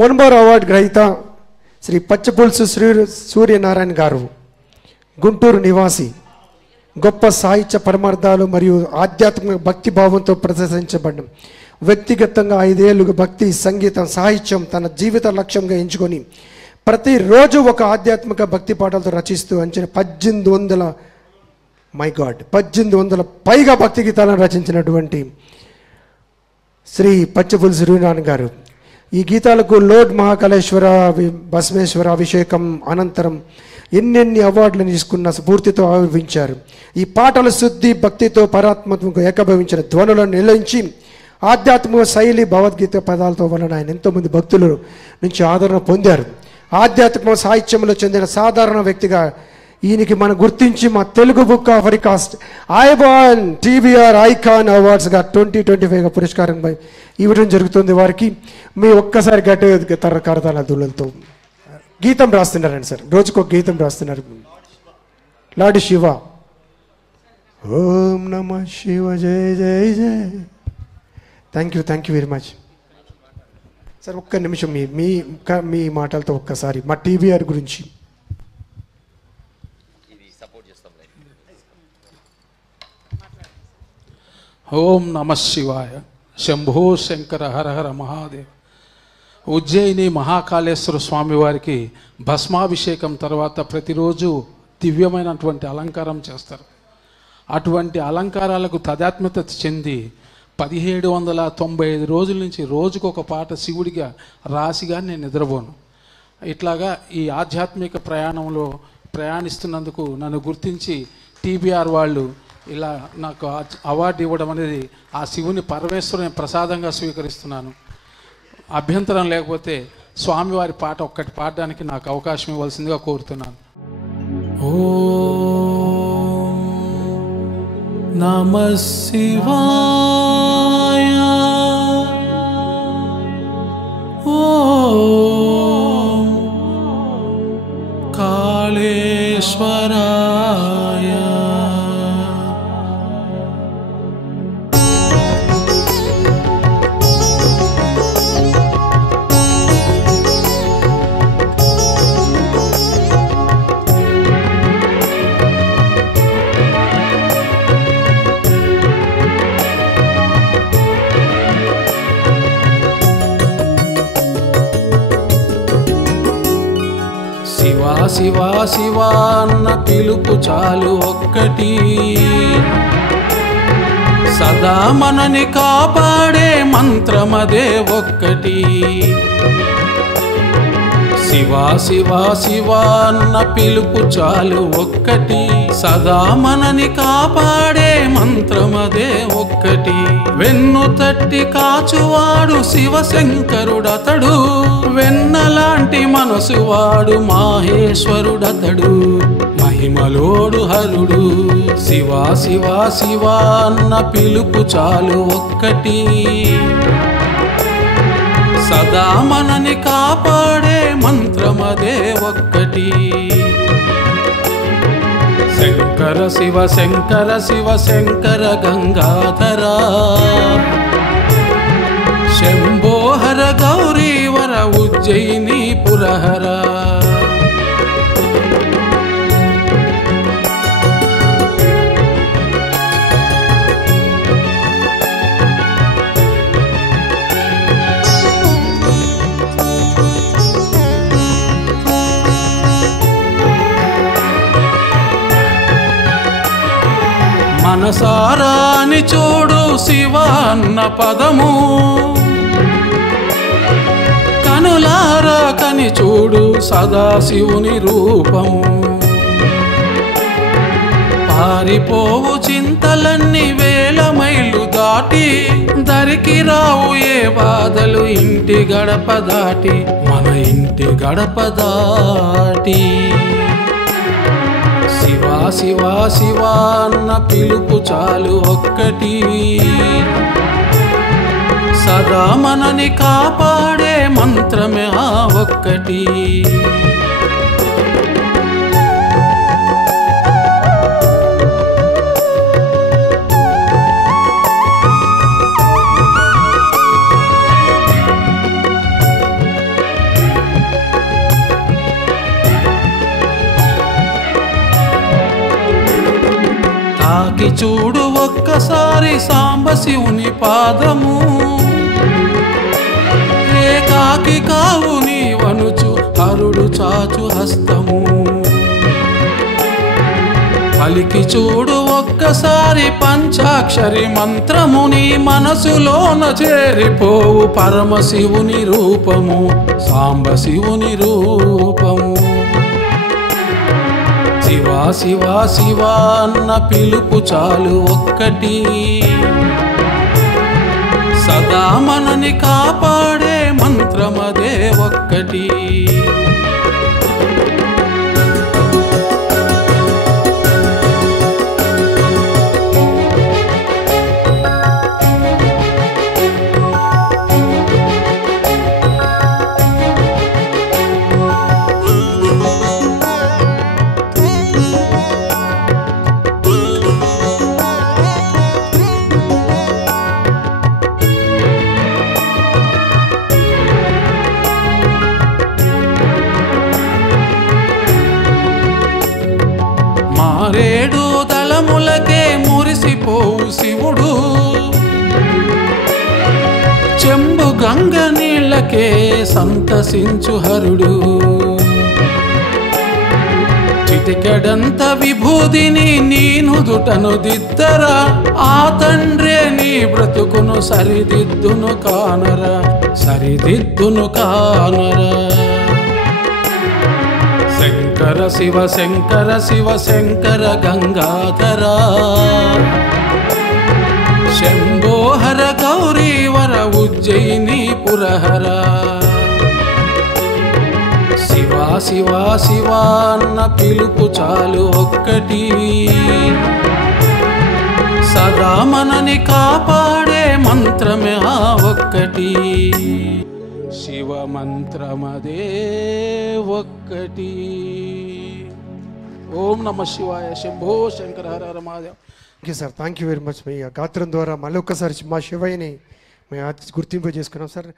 మున్బార్ award గ్రహీత శ్రీ పచ్చపులుసు సూర్యనారాయణ గారు, గుంటూరు నివాసి, గొప్ప సాహిత్య పరమార్థాలు మరియు ఆధ్యాత్మిక భక్తి భావంతో ప్రదర్శించబడ్డం. వ్యక్తిగతంగా 5 ఏళ్ళుగా భక్తి, సంగీతం, సాహిత్యం తన జీవిత లక్ష్యంగా ఎంచుకొని ప్రతిరోజు ఒక ఆధ్యాత్మిక భక్తి పాటలతో రచిస్తూ 1800 పైగా భక్తి గీతాలను రచించినటువంటి శ్రీ పచ్చపులుసు సూర్యనారాయణ గారు ఈ గీతాలకు లోడ్ మహాకాళేశ్వర భస్మేశ్వర అభిషేకం అనంతరం ఎన్నెన్ని అవార్డులను తీసుకున్న స్ఫూర్తితో ఆవిర్భించారు. ఈ పాటల శుద్ధి భక్తితో పరాత్మకు ఏకభవించిన ధ్వనులను నిలయించి ఆధ్యాత్మిక శైలి భగవద్గీత పదాలతో వలన ఆయన ఎంతోమంది భక్తుల నుంచి ఆదరణ పొందారు. ఆధ్యాత్మిక సాహిత్యంలో చెందిన సాధారణ వ్యక్తిగా ఈయనకి మనం గుర్తించి మా తెలుగు బుక్ ఆఫ్ రికాస్ట్ ఐబాన్ టీబీఆర్ ఐకాన్ అవార్డ్స్గా 2025 పురస్కారం ఇవ్వడం జరుగుతుంది. వారికి మీ ఒక్కసారి గట్టిగా కరతాళ దుళ్ళతో గీతం రాస్తున్నారండి సార్. రోజుకొక గీతం రాస్తున్నారు. లార్డ్ శివ, ఓం నమ శివ, జయ జయ జయ. Thank you very much sir. ఒక్క నిమిషం మీ మాటలతో ఒక్కసారి మా టీబీఆర్ గురించి. ఓం నమ శివాయ. శంభో శంకర హర హర మహాదేవ్. ఉజ్జయిని మహాకాళేశ్వర స్వామి వారికి భస్మాభిషేకం తర్వాత ప్రతిరోజు దివ్యమైనటువంటి అలంకారం చేస్తారు. అటువంటి అలంకారాలకు తదాత్మ్యత చెంది 1795 రోజుల నుంచి రోజుకొక పాట శివుడిగా రాసిగా నేను నిద్రపోను. ఇట్లాగా ఈ ఆధ్యాత్మిక ప్రయాణంలో ప్రయాణిస్తున్నందుకు నన్ను గుర్తించి టీబీఆర్ వాళ్ళు ఇలా నాకు అవార్డు ఇవ్వడం అనేది ఆ శివుని పరమేశ్వరుని ప్రసాదంగా స్వీకరిస్తున్నాను. అభ్యంతరం లేకపోతే స్వామివారి పాట ఒక్కటి పాడడానికి నాకు అవకాశం ఇవ్వాల్సిందిగా కోరుతున్నాను. ఓం నమః శివాయ. ఓం కాళేశ్వరాయ. శివా శివా శివా అన్న పిలుపు చాలు ఒక్కటి, సదా మనని కాపాడే మంత్రమదే ఒక్కటి. శివా శివా శివా అన్న పిలుపు చాలు ఒక్కటి, సదా మనని కాపాడే మంత్రమదే ఒక్కటి. వెన్ను తట్టి కాచువాడు శివశంకరుడతడు, వెన్నలాంటి మనసువాడు మాహేశ్వరుడతడు, మహిమలోడు హరుడు. శివా శివా శివా అన్న పిలుపు చాలు ఒక్కటి, సదా మనని కాపాడే మంత్రమదే ఒక్కటి. శంకర శివ శంకర శివ శంకర గంగాధర, శంభోహర గౌరీవర ఉజ్జయిని పురహర. మనసారాని చూడు శివ అన్న పదము, కనులారా కని చూడు సదాశివుని రూపము. పారిపోవు చింతలన్నీ వేల మైళ్ళు దాటి, దరికి రావు ఏ బాధలు ఇంటి గడప దాటి, మన ఇంటి గడప దాటి. శివా శివా శివా అన్న పిలుపు చాలు ఒక్కటి, సదా మనని కాపాడే మంత్రమే ఆ ఒక్కటి. చూడు ఒక్కసారి సాంబశివుని పాదము, ఏకాకి కావు నీవనుచు హరుడు చాచు హస్తము. పలికి చూడు ఒక్కసారి పంచాక్షరి మంత్రము, నీ మనసులోన చేరిపోవు పరమశివుని రూపము, సాంబశివుని రూపము. శివా శివా శివా అన్న పిలుపు చాలు ఒక్కటి, సదా మనని కాపాడే మంత్రమదే ఒక్కటి. మారేడు దళములకే మురిసిపోవు శివుడు, చెంబు గంగ నీళ్ళకే సంతసించు హరుడు. చిటికెడంత విభూదిని నీ నుదుటను దిద్దరా, ఆ తండ్రే నీ బ్రతుకును సరిదిద్దును కానరా, సరిదిద్దును కానరా. శంకర శివ శంకర శివ శంకర గంగాధరా, శంభోహర గౌరీవర ఉజ్జయిని పురహర. శివా శివా శివా అన్న పిలుపు చాలు ఒక్కటి, సదా మనని కాపాడే మంత్రమే ఆ ఒక్కటి. శివ మంత్రమదే ఒక్కటి. ఓం నమ శివాయ. శంభో శంకర హర హర Mahadev. Thank you sir, thank you very much. మీ గాత్రం ద్వారా మళ్ళీ ఒక్కసారి మా శివయ్యని మేము గుర్తింపు చేసుకున్నాం సార్.